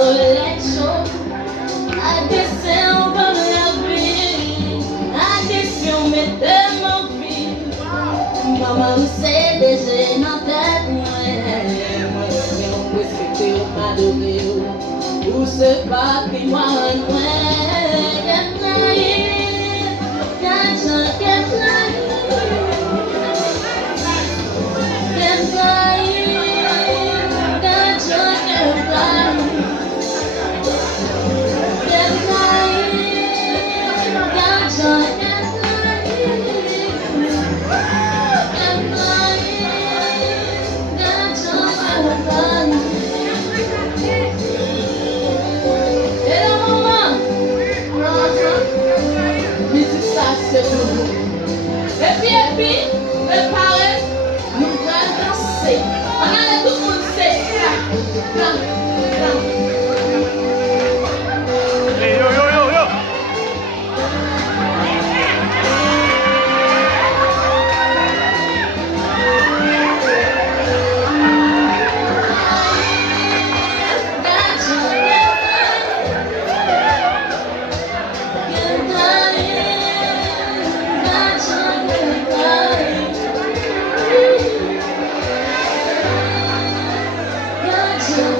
soleil chaud, aqueceu comme la vie, addiction mettait mon fils. Maman me sait déjà dans tête, moi respecté ou pas donné, ou ce patrimoine, et puis, mes parents nous prennent danser. Regardez tout le monde sait. Hey, yo, yo, yo, yo. Gotcha.